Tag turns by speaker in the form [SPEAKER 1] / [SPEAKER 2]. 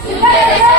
[SPEAKER 1] Yes!